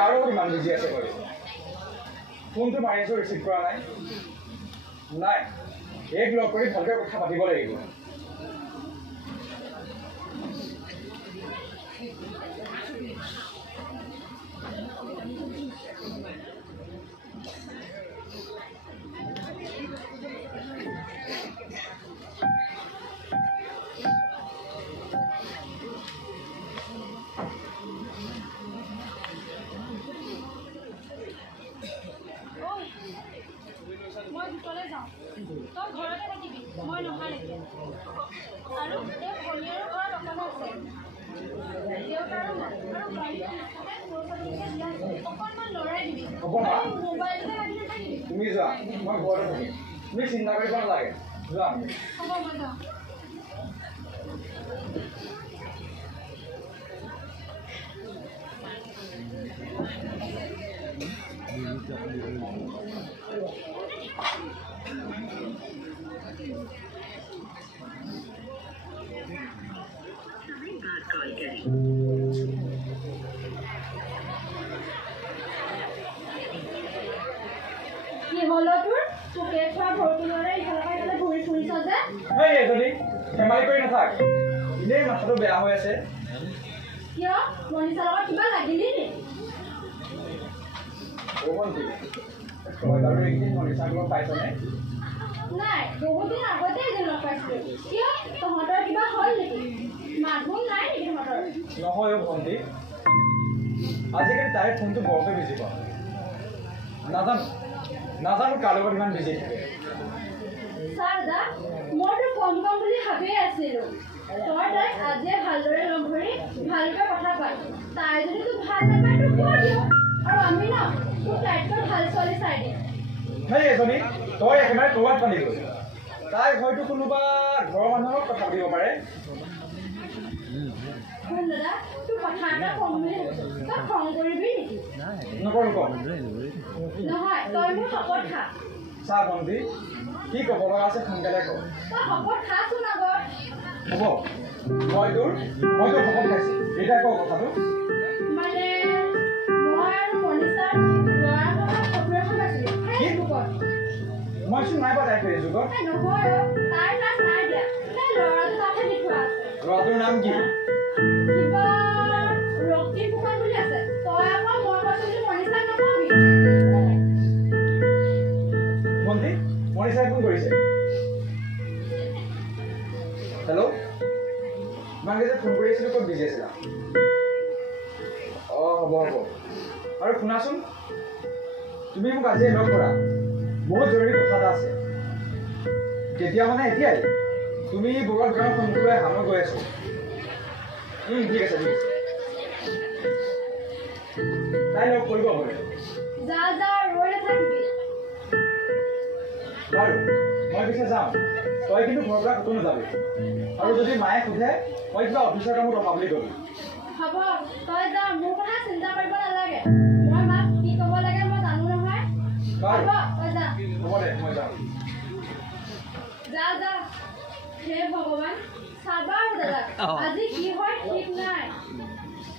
কাৰ লগত ইমান বিজি আছে বাৰু ফোনটো মাৰি আছো ৰিচিভ কৰা নাই নাই এক লগ কৰি ভালকৈ কথা পাতিব লাগিব তুমি যোৱা মই ঘৰতে থাকিম তুমি চিন্তা কৰিব নালাগে যোৱা ধেমালি কৰি নাথাক এনেই মাথাটো বেয়া হৈ আছে কিয় মনিষাৰ লগত কিবা লাগিলি নি মনিষাক লগ পাইছনে নাই বহুত দিন আগতে এদিন লগ পাইছিলো কিয় তহঁতৰ কিবা হ'ল নেকি মাতবোল নাই নেকি তহঁতৰ নহয় ভণ্টি আজিকালি তাইৰ ফোনটো বৰকৈ বিজি পাওঁ নাজানো কাৰ লগত ইমান বিজি থাকে ছাৰদা মইতো কম বুলি ভাবিয়ে আছিলো তই তাইক আজিয়ে ভালদৰে লগ ধৰি ভালকৈ কথা পাত তাই যদি তোক ভাল নাপায় তোক কৈ দিওঁ আৰু আমি ন তোক তাইতকৈ ভাল ছোৱালী চাই দিম সেই এজনী তই একেবাৰে তলত পালি গ'ল তাই হয়তো কোনোবা ঘৰৰ মানুহক কথা পাতিব পাৰে দাদা তোৰ কথা এটা কম বুলি তই খং কৰিবি নেকি নকৰোঁ কম নহয় তই মোৰ শপত খা চা ভণ্টি কি ক'ব লগা আছে সোনকালে কওঁ তই শপত খাচোন আগত হ'ব মইতো শপত খাইছোঁ এতিয়া কওঁ কথাটো মানে মই আৰু মনিষাৰ ল'ৰা লগত ফটো এখন পাইছিলোঁ ফেচবুকত মইচোন নাই পোৱা তাই ফেচবুকত নহয় তাইৰ নাম নাই দিয়া তাই ল'ৰাটো তাতে লিখোৱা আছে ল'ৰাটোৰ নাম কি কিবা ৰক্তি ফুকন বুলি আছে তই আকৌ মই কৈছোঁ বুলি মনিষাক নকবি ভণ্টি মনিষাই ফোন কৰিছে হেল্ল' ইমানকৈ যে ফোন কৰি আছিলোঁ ক'ত বিজি আছিলা অঁ হ'ব আৰু শুনাচোন তুমি মোক আজিয়ে লগ কৰা বহুত জৰুৰী কথা এটা আছে কেতিয়া মানে এতিয়াই তুমি বৰুৱাত গাঁৱৰ ফোনটো লৈ মই গৈ আছোঁ ঠিক আছে তাই লগ কৰিব পাৰে যা ৰৈ নাথাকিবি বাৰু মই পিছে যাওঁ তই কিন্তু ঘৰৰ পৰা ক'তো নাযাবি আৰু যদি মায়ে সোধে মই কিবা অফিচৰ কামত ৰখা বুলি ক'বি হ'ব তই যা মোৰ কথা চিন্তা কৰিব নালাগে মই মাক কি ক'ব লাগে মই জানো নহয় হ'ব তই যা হ'ব দে মই যাওঁ যা হে ভগৱান চাবা আৰু দাদা আজি কি হয় ঠিক নাই